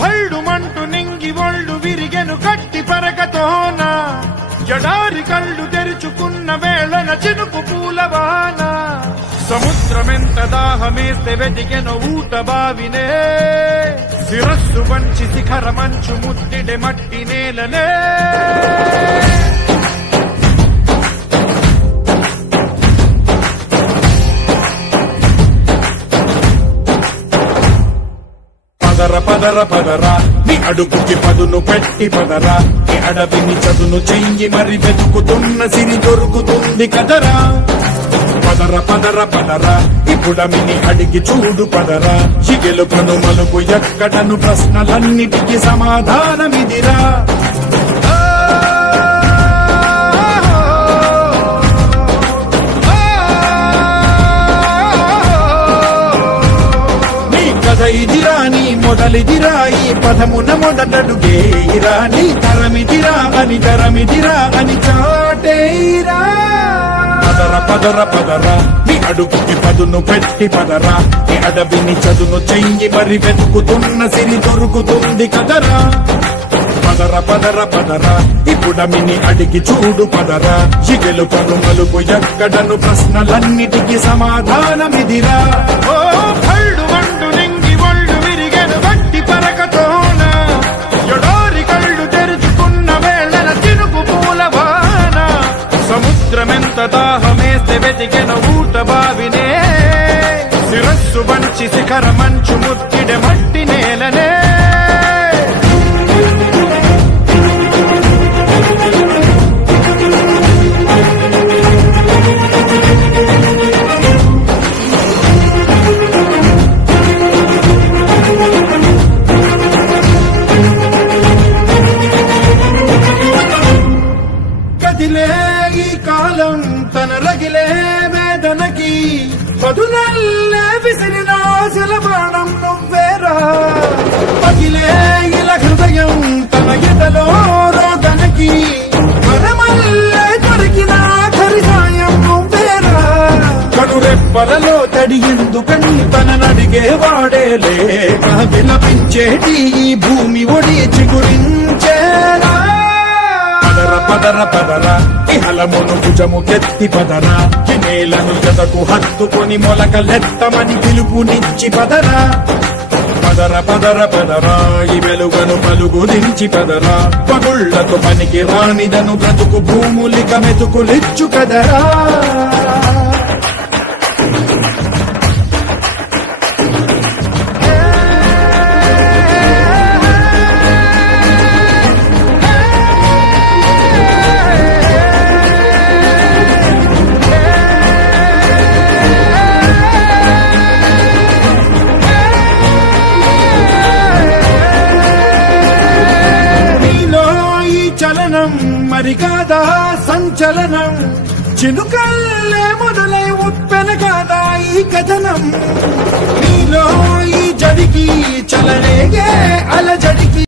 భళ్ళుమంటూ నింగి ఒళ్ళు విరిగెను గట్టి పరకతోన జడారి కళ్ళు తెరుచుకున్న వేళన చినుకు పూలవాన సముద్రమెంత దాహమేస్తే వెతికెను ఊట బావినే శిరస్సు వంచి శిఖర మంచు ముద్దిడే మట్టి నేలనే పదర పదర పదరా నీ అడుగుకి పదును పెట్టి పదరా నీ అడవిని చదును చెయ్యి మరి వెతుకుతున్న సిరి దొరుకుతుంది కదరా పదర పదర పదరా ఇప్పుడమిని అడిగి చూడు పదరా చిగెలు కను మలుపు ఎక్కడను ప్రశ్నలన్నిటికీ సమాధానమిదిరా ఇదిరా నీ మొదలిదిరా ఈ పదమున మొదటడుగేయిరా నీ తరమిదిరా అని తరమిదిరా అని చాటేయిరా పదర పదర పదరా నీ అడుగుకి పదును పెట్టి పదరా నీ అడవిని చదును చెయ్యి మరి వెతుకుతున్న సిరి దొరుకుతుంది కదరా పదర పదర పదరా ఇప్పుడమిని అడిగి చూడు పదరా చిగెలు కను మలుపు ఎక్కడను ప్రశ్నలన్నిటికీ సమాధానమిదిరా ఓ భళ్ళు మండు నింగి ఒళ్ళు విరిగెను గట్టి పరకతోన జడారి కళ్ళు తెరుచుకున్న వేళన చినుకు పూలవాన సముద్రమెంత దాహమేస్తే వెతికెను ఊట బావినే శిరస్సు వంచి శిఖర మంచు ముద్దిడే మట్టి నేలనే కదిలే ఈ కాలం తన రగిలే వేదనకి పదునల్లే విసిరిన ఆశల బాణం నువ్వేరా పగిలే ఇలా హృదయం తన ఎదలో రోదనకి మనమల్లే దొరికిన ఆఖరి సాయం నువ్వేరా కనురెప్పలలో తడి ఎందుకని తననడిగేవాడేలే విలపించేటి ఈ భూమి ఒడి చిగురించేలా పదర పదరా ఇహలమును భుజము కెత్తి పదరా నేలను జతకు హత్తుకొని మొలకలెత్తమని పిలుపునిచ్చి పదరా పదర పదర పదరా ఈ వెలుగను పలుగురించి పదరా పగుళ్లతో పనికి రానిదను బ్రతుకు భూములిక మెతుకులిచ్చు కదరా చలనం మరి కాదా సంచలనం చినుకల్లే మొదలై ఉప్పెన కాదా ఈ కథనం నీలో ఈ జడికి చలనేగే అలజడికి